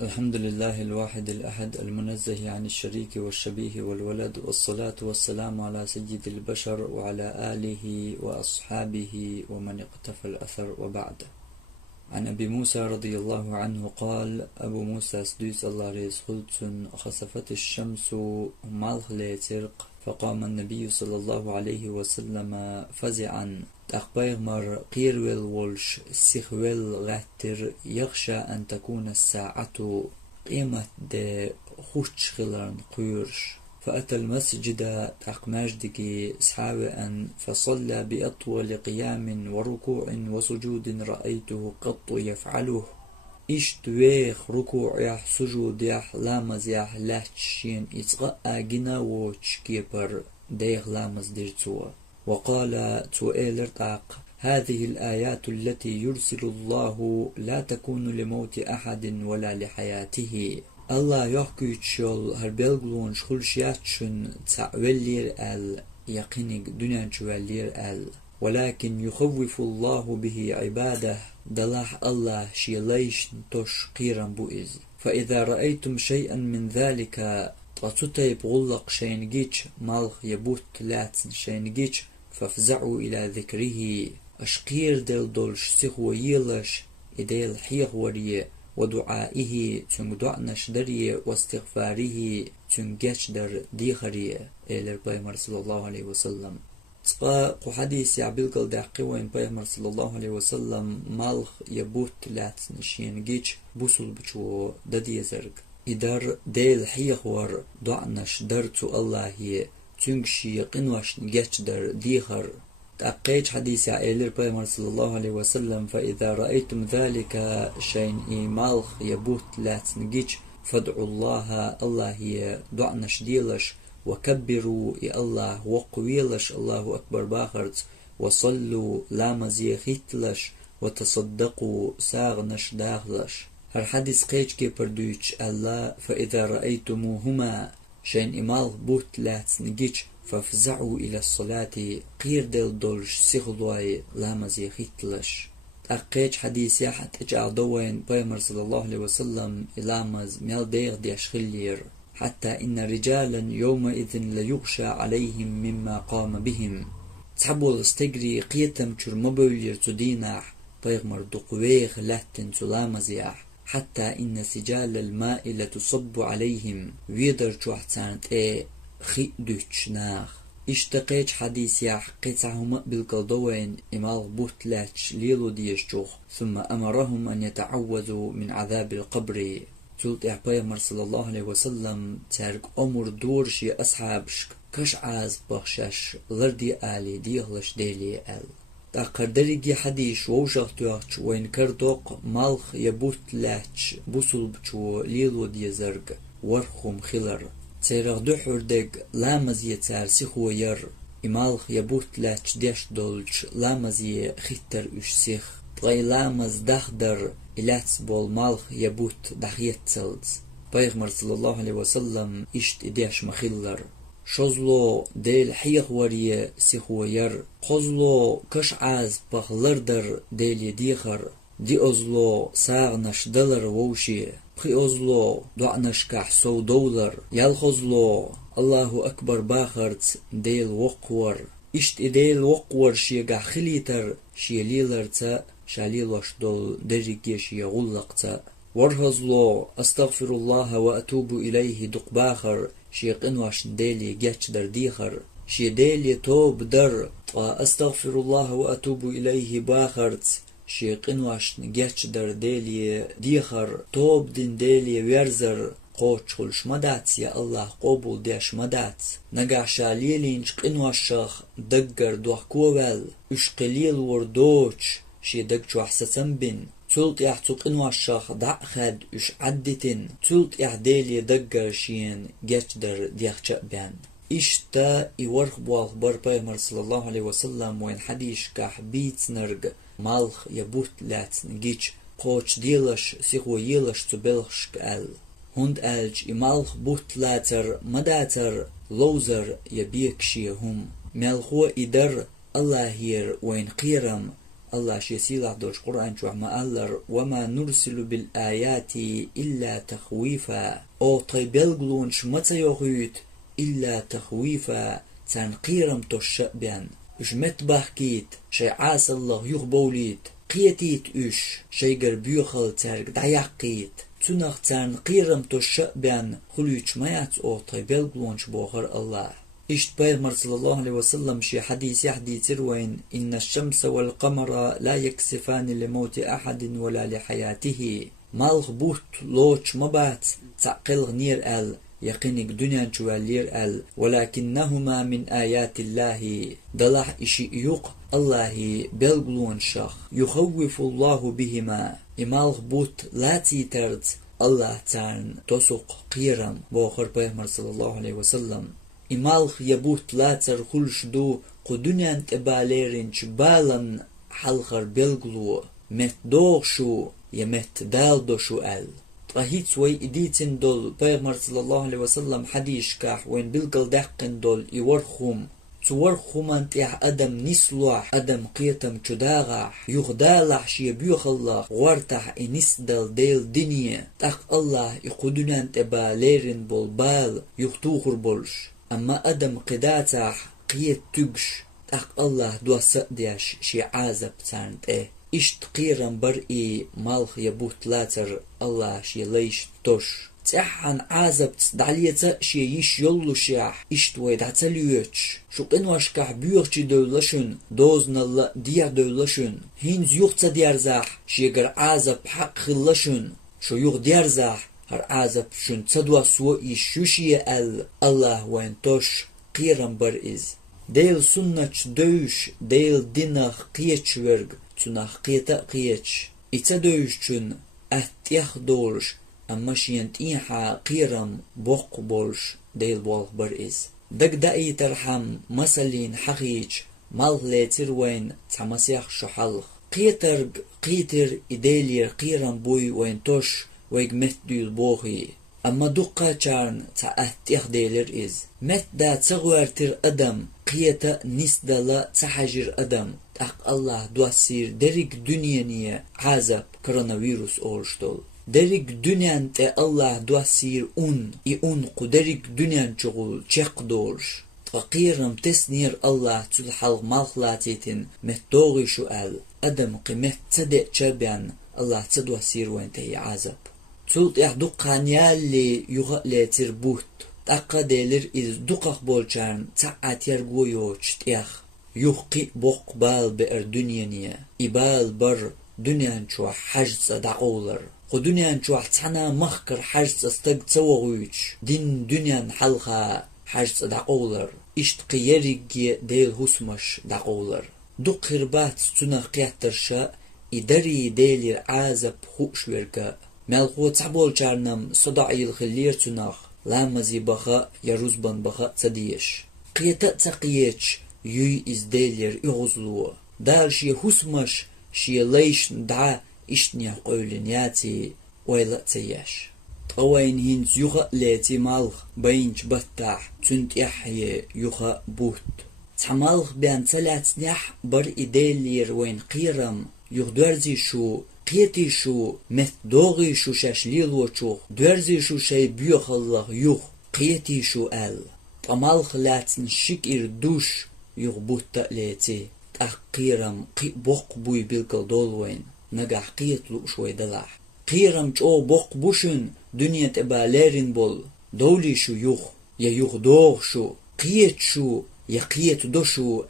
الحمد لله الواحد الأحد المنزه عن الشريك والشبيه والولد، والصلاة والسلام على سيد البشر وعلى آله وأصحابه ومن اقتفى الأثر وبعد. عن أبي موسى رضي الله عنه قال: أبو موسى سديس الله ريس خلتن خسفت الشمس مالخ ليترق، فقام النبي صلى الله عليه وسلم فزعا أخبار مر قيرويل والش سيخويل غاتر يخشى أن تكون الساعة قيمة دي خوش غلان قيرش، فأتى المسجد أقماجدك سحاوئا فصلى بأطول قيام وركوع وسجود رأيته قط يفعله. إشت ويخ ركوع يح سجود يح لامز يح لاتشين إتغاء جنا ووش كيبر ديغ لامز ديرتوا. وقال تؤيلرتاق: هذه الآيات التي يرسل الله لا تكون لموت أحد ولا لحياته. الله يحكي تشول هربلغلون شخلشياتشن تعولير يقينك دنيا جوالير ولكن يخوف الله به عباده دلاح الله شيليش توش قيرا بوئز. فإذا رأيتم شيئا من ذلك تطيب غلق شينجيش مالخ يبوت لاتن شينجيش فافزعوا إلى ذكره. أشقير دل دولش سيخو يلش إديل حيخ وريه ودعائه تنقدعنش دريه واستغفاره تنقش در ديخريه إلى البيمر صلى الله عليه وسلم. تقا حديث يعبلقل داقي وين بيمر صلى الله عليه وسلم مالخ يبوت لاتن شينجيش بوصل بچو ددي زرق إدار ديل حيخ ور دعنش درتو الله تنقشي قنوش نقش در ديخر. تأقيت حديث عائلة البيمر صلى الله عليه وسلم: فإذا رأيتم ذلك شين إيمالخ يبوت لا تنجيش فادعوا الله هي دعنا شديلش وكبروا الله وقويلش الله أكبر باخرت وصلوا لا مزيخيتلش وتصدقوا ساغنش داخلش. هر حديث قيج كي بردوش الله: فإذا رأيتموهما شين إيمالخ بوت لا تنجيش فافزعوا إلى الصلاة قير دل دولش سيخلواي لامزي خيتلش. أقيج حديث يحد اجع دوين بيمر صلى الله عليه وسلم إلامز ميال ديغ ديش خلير، حتى إن رجالا يومئذ ليغشى عليهم مما قام بهم. تحبوا الاستقري قيتم چور مبولير تديناح بيغمر دقويغ لاتن تلامزيح، حتى إن سجال الماء لتصب عليهم ويدر جوحتانت خيدوش ناخ. اشتقيت حديث يح قيتهم بالقلدوين إمال بوتلاتش ليلو ديشجوخ، ثم أمرهم أن يتعوذوا من عذاب القبر. تلت إعبايمر صلى الله عليه وسلم تارك أمر دورشي أصحابشك كش عاز بخشش لردي آلي ديغلش ديلي تاقر دريجي حديث ووشغتوش وين كردوق مالخ يبوتلاتش بوصل بچو ليلو ديزرق ورخم خلر. تيرغ دحردق لامزي تارسي خوير إمالخ يبوت لاتش ديش دولش لامزي خيتر اش سيخ بغي لامز دخدر إلاتس بول مالخ يبوت دخيت تلز. بيغمر صلى الله عليه وسلم اشت إديش مخيلر شوزلو ديل حيخ وريه سيخوير خوزلو كش عاز بغلردر ديل يديخر دي أزلو ساغنش دلر ووشي بخي أزلو دعنشكح سو دولر يالخزلو الله أكبر باخرت ديل وقور اشت إديل وقور شيقع خليتر شيليلر تا شاليلوش دول دريقيش يغلق تا ورهزلو أستغفر الله وأتوب إليه دق باخر شيقنوش ديلي جاتش در ديخر شي ديلي توب در أستغفر الله وأتوب إليه باخرت شيقنوش نجاتش در ديلي ديخر توب دين ديلي ويرزر قوش خلش مدات يا الله قبول ديش مدات نقع شاليلينش قنوشخ دقر دوح كوال اش قليل وردوش شي دقشو احسسن بن تلت يحتو قنوشخ دع خد اش عدتن تلت يحديلي دقر شين جاتش در ديخ بان اشتا يورخ بواخبار بيمر صلى الله عليه وسلم وين حديش كاح بيت نرق مالخ يبوت لاتن جيش قوش ديلش سيخو يلش تبلخش كال هند ألج إمالخ بوت لاتر مداتر لوزر يبيكشي هم مالخو إدر الله هير وين قيرم الله شيسيلا دوش قرآن شو ما ألر وما نرسل بالآيات إلا تخويفا أو طيبلغلون شمتا يغيت إلا تخويفا تنقيرم تشبيان جمت بحكيت شي عاس الله يغبوليت قيتيت شي قربيوخل ترق دعيقيت تنخ تنقيرم تشبيان خلوش مايات أو طيبلغلون شبوخر الله إشت بيغمر صلى الله عليه وسلم شي حديث روين إن الشمس والقمر لا يكسفان لموت أحد ولا لحياته مالغ بوت لوش مبات تعقل نير يقينك دنيا شوالير ولكنهما من آيات الله دلح إشي يوق الله بلغلون شخ يخوف الله بهما إمالغ بوت لا تيترد الله تان تسوق قيرم بوخر بيغمر صلى الله عليه وسلم إمالخ يبوت لاتر خلش دو قدنيان تباليرنش بالن حلخر بلغلو مت دوغشو يمت دالدوشو طهيت سوي إديتن دول بيغمر صلى الله عليه وسلم حديش كاح وين بلغل دحقن دول يورخوم تورخومان تيح أدم نسلوح أدم قيتم چداغح يغدالح شي بيوخ الله وارتح إنسدل ديل دنيا تاق الله يقدنيان تباليرن بول بال يختوخر بولش أما أدم قداتح قيت تقش تاق الله دواسق دياش شي عازب تانت إشت قيرن برئي مالخ يبوت لاتر الله شي ليش توش تحن عازب دعليتا شي يش يولو شاح إشت ويدعتليوش شو قنواشكح بيوغشي دولشن دوزن الله ديار دولشن هينز يوغتا ديارزاح شي يقر عازب حق خلشن شو يوغ ديارزاح هر عازب شن تدوا سوء يشوشي الله وين توش قيرن برئز ديل سنة دوش ديل دينخ قيتش ورگ تنخ قيتا قيتش إتا دوش چون أهتيخ دولش أما شينت إيحا قيرم بوق بولش ديل بولخ برئز دق دائي ترحم مسلين حقيج مالغ ليتر وين تمسيخ شحلخ قيتر إديلير قيرم بوي وين توش ويق مت ديل بوخي أما دقا چارن تا أهتيخ ديلر إز مت دا تغوارتر أدم قيتا نسدلا تحجر أدم تاق الله دواسير دريك دنيا نية عازب كورونافيروس أولشتول دريك دنيا تا الله دواسير قدريك دنيا شغل چق دولش تقيرم تسنير الله تلحلق مالخلاتيتن مهتوغي شؤال أدم قيمت تصدق چابيان الله تدواسير وين تهي عازب تلت دقان يالي يغلي تربوت تاقا ديلر إز دقاق بولچان تعات يرغويوش تيخ يوقي بوق بال بئر دنيا نيا إبال بر دنيا شو حجز دعولر خو دنيا شو تانا مخكر حجز استق تسوغويش دين دنيا حلقا حجز دعولر اشتقي يريق ديل هسمش دعولر دق هربات تنا قياترشا إداري ديلير عازب خوش ورقا مالخو تعبول چارنم صدعي الخلير تناخ لامزي بخا يروزبان بخا تديش قيتا تقيتش يوي إز ديلير إغزلو دال شي هسمش شي ليش دعا إشتنيا قولنياتي ويلا تياش طوين هينز يخا لاتي مالخ بينش بطاح تنت يحيي يخا بوت تعمالخ بيان تلات نيح بر إديلير وين قيرم يغدرزي شو قيتي شو مت دوغي شو شاشليل وچوخ درزي شو شي بيوخ الله يوخ قيتي شو طمالخ لاتن شك دوش يغبوت تقليتي تقيرم بوق بوي بيلقل دولوين نقح قيتلو شوي دلاح قيرم چو بوق بوشن دنيا تباليرين بول دولي شو يوخ يا يوخ دوغ شو قيت شو يا قيت دوشو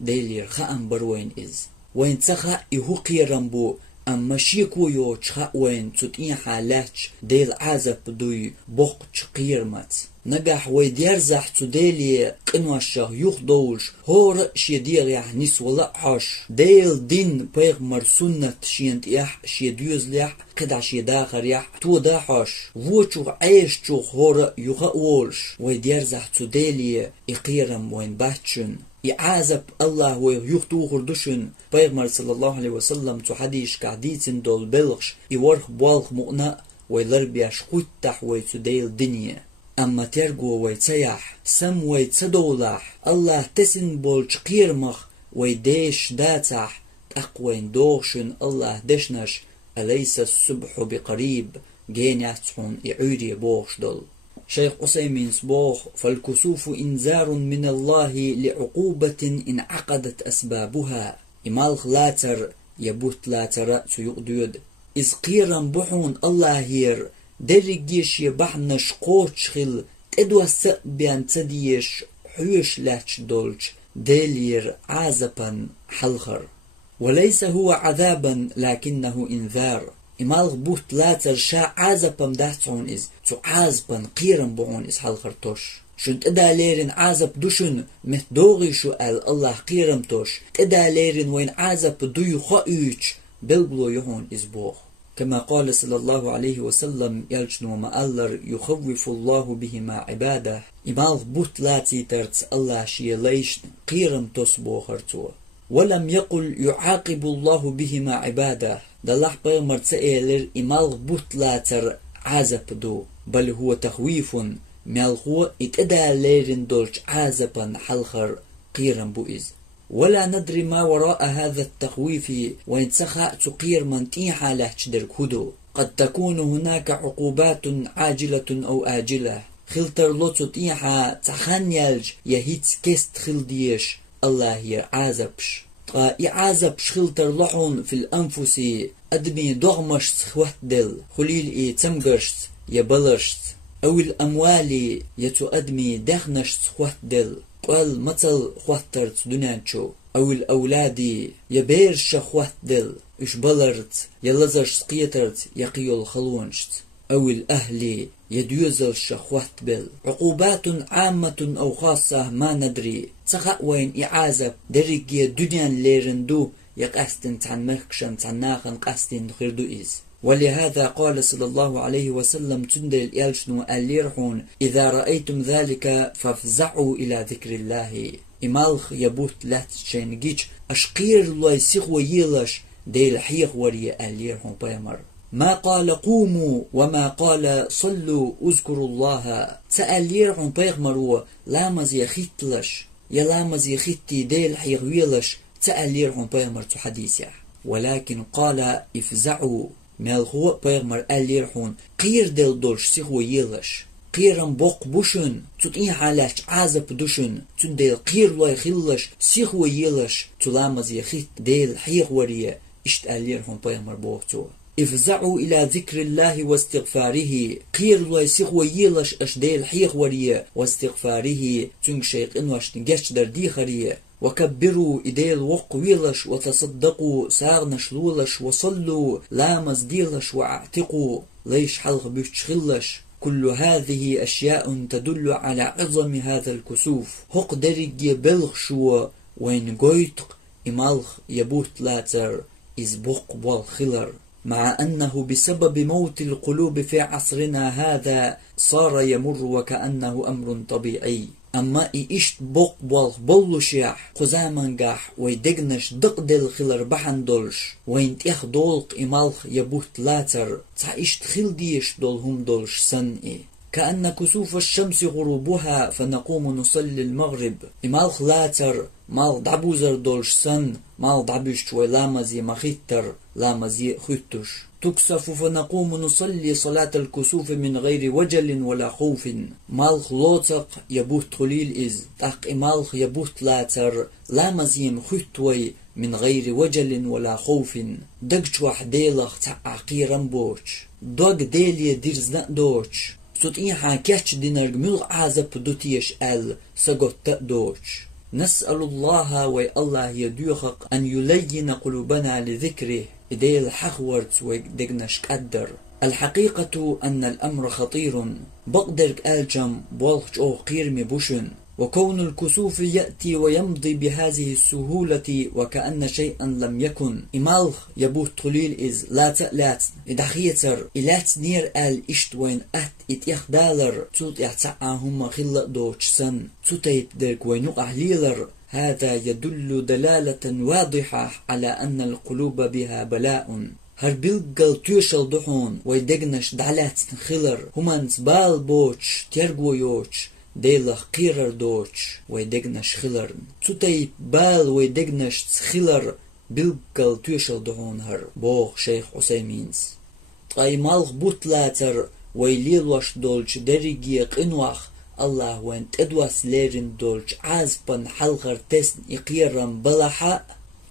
ديلير خام بروين إز وين تخا يهو قيرم بو أما شيكو يو چخا وين تتين حالاتش ديل عازب دوي بوق چقيرمت نقح ويديرزح تديلي قنواشا يوخ دولش هور شيدير يح نس ولا حاش ديل دين بيغمر سنة شينت يح شيديوز ليح قدع شيداخر يح تو دا حاش ووچوخ عيش چوخ هور يوخا وولش ويديرزح تديلي إقيرم وين باتشن يعازب الله ويختو خردشن بيغمر صلى الله عليه وسلم تحديش كعديتن دول بلغش يورخ بالخ مؤنأ ويلربياش خوتح ويتديل دنيا أما ترقو ويتسيح سم ويتسدولح الله تسن بولش قيرمخ ويديش داتح أقوين دوغشن الله دشنش أليس الصبح بقريب جيناتون إعوري بوغش دل شيخ عثيمين سبوخ فالكسوف إنذار من الله لعقوبة إن عقدت أسبابها إمالخ لاتر يبوت لاتر سيقدود إذ قيرا بحون الله هير درجيش يبحنش قوش خل تدوس بيان تديش حيش لاتش دولش ديلير عازبا حلخر وليس هو عذابا لكنه إنذار إمالغ بوت لاتر شا عازبا مدهتون إز تو عازبا قيرا بعون إز حلخر توش شنت إدا ليرن عازب دوشن مهدوغي شو الله قيرم توش إدا ليرن وين عازب دوي خائوش بلبلو يهون إز بوغ كما قال صلى الله عليه وسلم يلجن وما ألر يخوف الله بهما عباده إمالغ بوت لاتي ترت الله شي ليشن قيرم توس بوغرتو ولم يقل يعاقب الله بهما عباده دلح بيغمر تسألر إمالغ بوت لاتر عازب دو بل هو تخويف مالغو اتدا ليرن دولش عازبا حلخر قيرا بوئز ولا ندري ما وراء هذا التخويف وإن سخاء تقير منتيحة لهجدر كدو قد تكون هناك عقوبات عاجلة أو آجلة خلتر لوتو تيحة تخنيلج يهيت كست خلديش الله يعازبش يعازبش خلتر لحون في الأنفس أدمي دغمش سخوات دل خليل تمقرش يبلرش أو الأموال يتو أدمي دخنش سخوات دل قال مثل خواترت دنانشو أو الأولاد يبيرش خوات دل إش بلرت يلزرش سقيترت يقيو الخلونشت أو الأهل يديوزلش خوات بل عقوبات عامة أو خاصة ما ندري تخاوين إعازب درجي دنيان ليرندو يقاستن تان مخشن تان ناخن قاستن خردو إز ولهذا قال صلى الله عليه وسلم تندل يلشنو الليرحون إذا رأيتم ذلك فافزعوا إلى ذكر الله إمالخ يبوت لات شينجيش أشقير الله يسيخو يلش ديل حيخ وري الليرحون بيمر ما قال قوموا وما قال صلوا اذكروا الله تأليرحون بيغمروا لامز يخيتلش يلامز يخيتي ديل حيخ ويلش تأليرحون بيغمر تحديثه ولكن قال افزعوا مالخو بيغمر الليرحون قير دل دولش سيخو يلش قيرم بوق بوشن تطين حالاش عازب دوشن تن ديل قير لوي خلش سيخو يلش تلامز يخيت ديل حيخ وريه اشت الليرحون بيغمر بوقتو افزعوا إلى ذكر الله واستغفاره قير لوي سيخو يلش اش ديل حيخ وريه واستغفاره تنك شيق انوش نجش در دي خريه وكبروا إديل وقويلش وتصدقوا ساغنش لولش وصلوا لامز ديلش واعتقوا ليش حلق بيشخلش كل هذه أشياء تدل على عظم هذا الكسوف هق درج بلغ شو وين قويتق إمالخ يبوت لاتر إزبق والخلر مع أنه بسبب موت القلوب في عصرنا هذا صار يمر وكأنه أمر طبيعي أما إيشت بوق بالغ بلو شيح قزامن قاح ويدقنش دق دل خلر بحن دولش وين تيخ دولق إمالخ يبوت لاتر تعيشت خل ديش دولهم دولش سنئي كأن كسوف الشمس غروبها فنقوم نصلي المغرب إمالخ لاتر مال دعبوزر دولش سن مال دعبوش شوي لامزي مخيتر لامزي خيتش تكسف فنقوم نصلي صلاة الكسوف من غير وجل ولا خوف مالخ لوتق يبوت خليل إز تاق إمالخ يبوت لاتر لامزيم خيتوي من غير وجل ولا خوف دقش وحديلخ تعاقي رمبوش دوق ديلي ديرزنا دوش ستين حاكيش دينرق ملغ عازب دوتيش سقط دوش نسأل الله وي الله يدوخق أن يلين قلوبنا لذكره إدي الحخورت ويدقنش قدر الحقيقة أن الأمر خطير بقدرك ألجم بولخش أو قيرمي بوشن وكون الكسوف يأتي ويمضي بهذه السهولة وكأن شيئا لم يكن إمالخ يبوت طليل إز لا تألات إدخيتر إلات نير إشت وين إتيخ دالر تلت يحتعاهم خلق دوش سن تتيت درك وينقع ليلر هذا يدل دلالة واضحة على أن القلوب بها بلاء هربيلقل تيوشل دحون ويدقنش دعلات خلر همانس بال بوش تيرقو يوش ديلخ قيرر دوش ويدقنش خلرن تتيب بال ويدقنش خلر bilgal tüyşel doğun har boğ Şeyh Hüseymin's. Qaymalg butlater waylil wash dolç derigiye qinwaq Allah went edwaslerin dolç azban halgar tesn iqiram balaha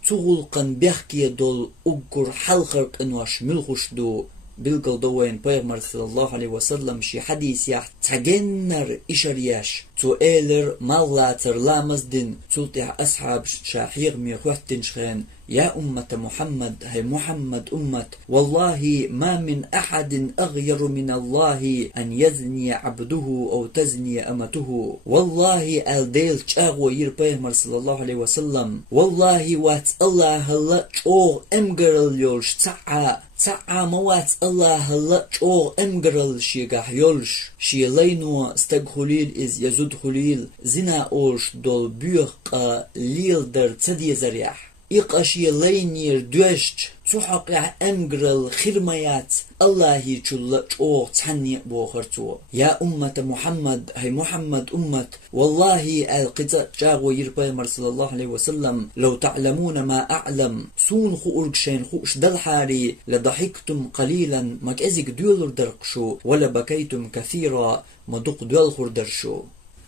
tuğulqan behkiye dol uggur halgar qinwash milxushdu bilgal dowen Peygamber sallallahu aleyhi ve sellem şi hadis ya tagenner işariyaş tu eler maglater lamazdin tultih ashab şahir mi khwattin şen يا أمة محمد هي محمد أمة والله ما من أحد أغير من الله أن يزني عبده أو تزني أمته والله الديل تشاغو يربيه صلى الله عليه وسلم والله وات الله هلا تشوغ أمجرل يولش تسعى موات الله هلا تشوغ أمجرل شيغاح يولش شي لينو استغخليل إز يزود خليل زنا أولش دول بيوق ليل در تدي زريح إقاشي لينير دوشت تحقع أمجرل خرميات الله يجل أوه تحني بوخرتو يا أمة محمد هي محمد أمة والله القطع جاغو يربي صلى الله عليه وسلم لو تعلمون ما أعلم سون خورج شين خوش دلحاري لضحكتم قليلا مكازك دولر درقشو ولا بكيتم كثيرا مدق دولخور درشو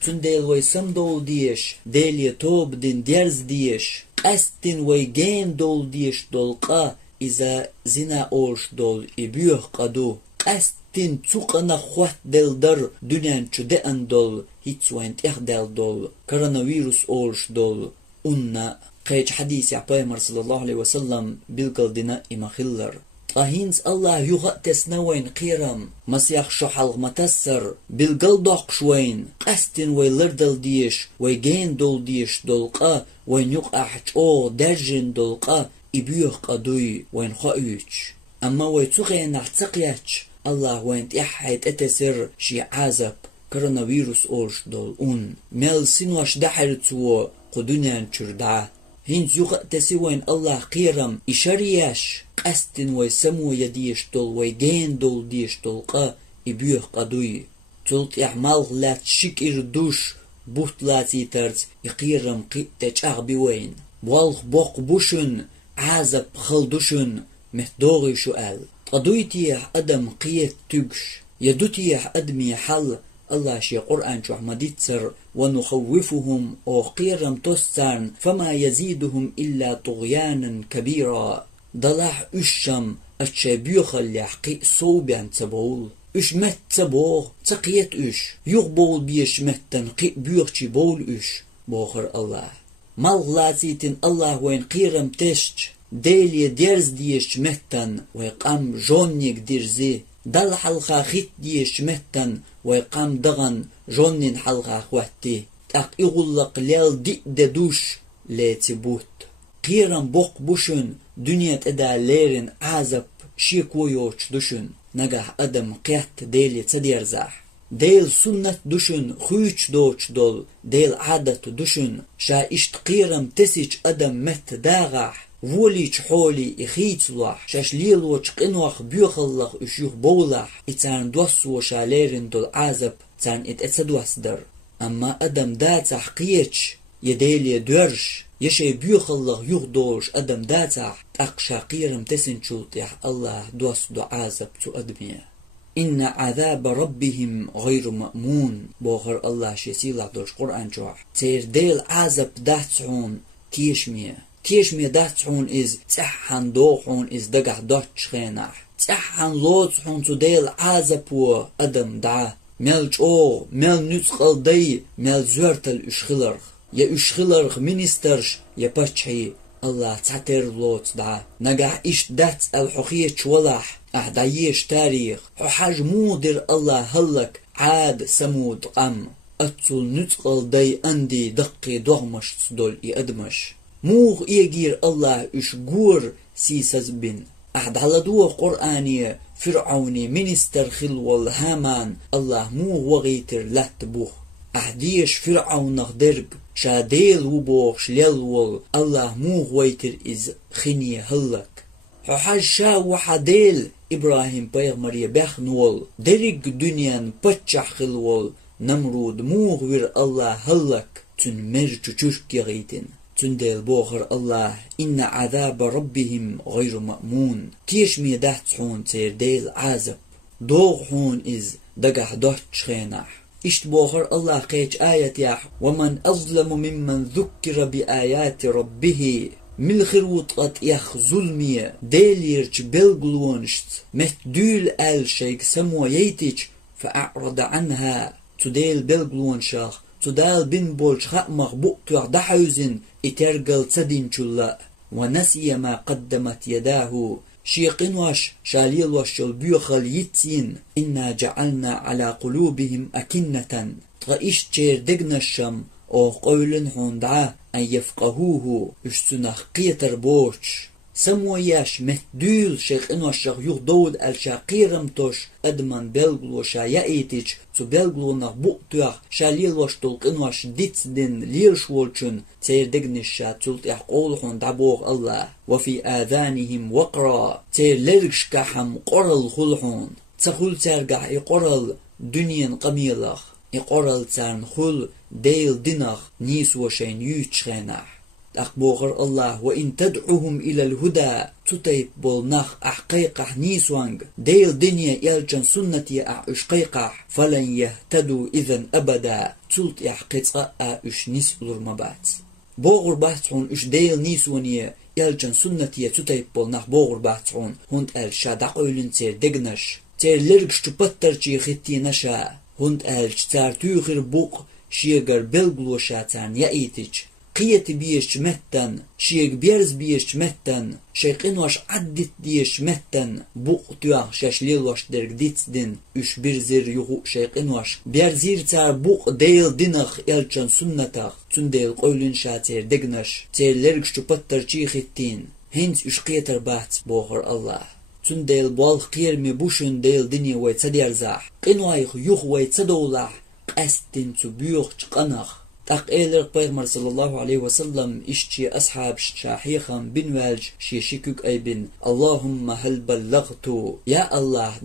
تنديل ويسم دول ديش ديلي توب دين ديرز ديش قستن ويجين دول ديش دولقا إذا زنا أولش دول إبيوه قدو قستن تسوقنا خوات دل در دنيان چدئن دول هيتسوين تيخدل دول كورونافيروس أولش دول أننا قيج حديث يعبايمر صلى الله عليه وسلم بالقل دينا إما خلر أهينز الله يغق تسنوين قيرم مسيح شحلغ متسر بالقل دوق شوين قستن ويلردل ديش ويجين دول ديش دولقا وين يقع حجو درجن دولقا إبيوه قدوي وين خايوش أما ويتوغين نحتقياتش الله وين تحيت اتسر شي عازب كورونافيروس أولش دول ميل سنواش دحرتو قدونيان چردعا هنز يغق تسوين الله قيرم إشارياش قستن ويسمو يديش دول ويجين دول ديش دولقا إبيوه قدوي تلت إعمال لات شك إردوش بوت لاتي ترت إقيرم قيتش أغبيوين والغ بوق بوشن عازب خلدوشن مهدوغي شؤال قدويتيح أدم قيت تقش يدوتيح أدمي حل الله شي قرآن شو حمديتسر ونخوفهم أو قيرم تسترن فما يزيدهم إلا طغيانا كبيرا ضلاح أشم أتشابيوخ اللي حقي صوبان تبول إش مت تبوغ تقيت إش يغبول بيش متن قي بيوخشي بول إش بوخر الله مالغلاتيتن الله وين قيرم تشج ديلي ديرز ديش متن ويقام جونيك ديرزي دل حلقا خيت ديش متن ويقام دغن جونين حلقا خواتي تاق إغلق ليل دي دوش ليتبوت قيرم بوق بوشن دنيا تدا ليرن عازب شيكويوش دوشن نجح أدم قيت ديلي تديرزاح ديل سنة دوشن خويش دوش دول ديل عادة دوشن شا إشت قيرم تسيج أدم مت داغح وليش حولي إخيتلوح شاش ليلوش قنوخ بيوخلخ إشيوخ بولح إتان دوسو شاليرن دول عازب تان إتسدوس در أما أدم دا تحقيتش يديلي درش يشي بيوخلخ يغدوش أدم داتح أقشا قيرم تسنشوتيح الله دوس دو عازب تو أدمية إن عذاب ربهم غير مأمون بوخر الله شيسيلا دوش قرآن جوح تير ديل عازب داتحون كيشمية داتحون إز تحن دوحون إز دقح دوتش خيناح تحن لوتحون تو ديل عازب و أدم دعا ميلج أو ميل نتقل دي ميل زورتل إشخلرخ يا إشخلرخ منسترش يا باتشي الله تعتر لوت دعا نجح إش دات الحقية شولح أحدايش تاريخ حاج مودر الله هلك عاد سمود قم أتصل نتقل دي أندي دقي دوغمش تدول إأدمش موغ إيجير الله إش جور سيسز بن أحد على دو قرآنية فرعوني منستر خلوال هامان الله موغ وغيتر لا تبوخ أحديش فرعون درج شاديل وبوخ شليلول الله موغ ويتر إز خنية هلك حاج شا وحديل إبراهيم بيغمر يبخ نول درج دنيان بتشح خلوال نمرود موغ وير الله هلك تن مرج چوشك يغيتن تندل بوخر الله إن عذاب ربهم غير مأمون كيش ميدات حون تير ديل عازب دوغ حون إز دقح دوت شخينح إشت بوخر الله قيش آية يح ومن أظلم ممن ذكر بآيات ربه ملخر وطقت يخ ظلمية ديليرج بلغلونشت مهدول آل شيك سمو ييتج فأعرض عنها تديل بلغلونشاخ تدال بن بولش خأمخ بؤتوع دحوزن إترقل تدين شلا ونسي ما قدمت يداه شيقين واش شاليل واش البيوخل يتسين إنا جعلنا على قلوبهم أكنة تغيش تشير دقنا الشم أو قولن هوندعا أن يفقهوه اشتنخ قيتر بوش سموياش مهدول شيقين واش يغدود الشاقيرم توش أدمن بلغلو شا يأيتج تو بلغلو نخ بؤتوع شاليل واش تلقين واش ديتس دين ليرش والشن تير دقنشا تلت يحقولهن دعبوغ الله وفي آذانهم وقرا تير لرقش كحم قرل خلهن تخل ترقع يقرل دنيا قميلخ يقرل تارن خل ديل دينخ نيس وشين يوتشخينح أخبوغر الله وإن تدعوهم إلى الهدى تطيب بولنخ أحقيقح نيسوانج ديل دنيا يلجن سنتي أشقيقح فلن يهتدوا إذن أبدا تلت يحقيقا أش نيس لرمبات بوغر باتحون أش ديل نيسوانية يلجن سنتي تطيب بولنخ بوغر باتحون هند الشادق أولن تير دقنش تير لرقش تبتر چي خطي نشا هند الشتار تيوخر بوق شيغر بلغلو شاتان يأيتج قيت بيش مهتن شيق بيرز بيش مهتن شيقين واش عدت ديش مهتن بوق تيوخ شاشليل واش درق ديتس دين اش بيرزير يغو شيقين واش بيرزير تار بوق ديل دينخ يلچن سنتخ تنديل قولن شاتير دقنش تير لرقش تبتر چي خطين هنس اش قيتر بات بوخر الله تنديل بالخ قيرمي بوشن ديل دنيا ويتسدير زاح قنوايخ يخ ويتسدولح قستن تبيوخ چقنخ تاق إيلر بيغمر صلى الله عليه وسلم إشتي أصحاب شاحيخم بن والج شيشيكوك أي بن اللهم هل بلغت يا الله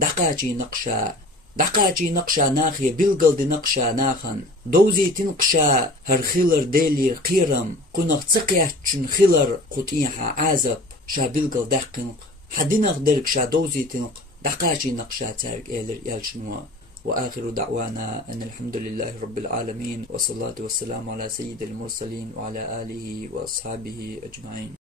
دقاجي نقشا ناخي بلغل نقشا ناخن دوزي تنقشا هر خيلر ديلي قيرم قنق تقياتشن خيلر قطيحا عازب شا بلغل دقنق حدينق درك شا دوزي تنق دقاجي نقشا تارك إيلر يالشنوا وآخر دعوانا أن الحمد لله رب العالمين والصلاة والسلام على سيد المرسلين وعلى آله وأصحابه أجمعين.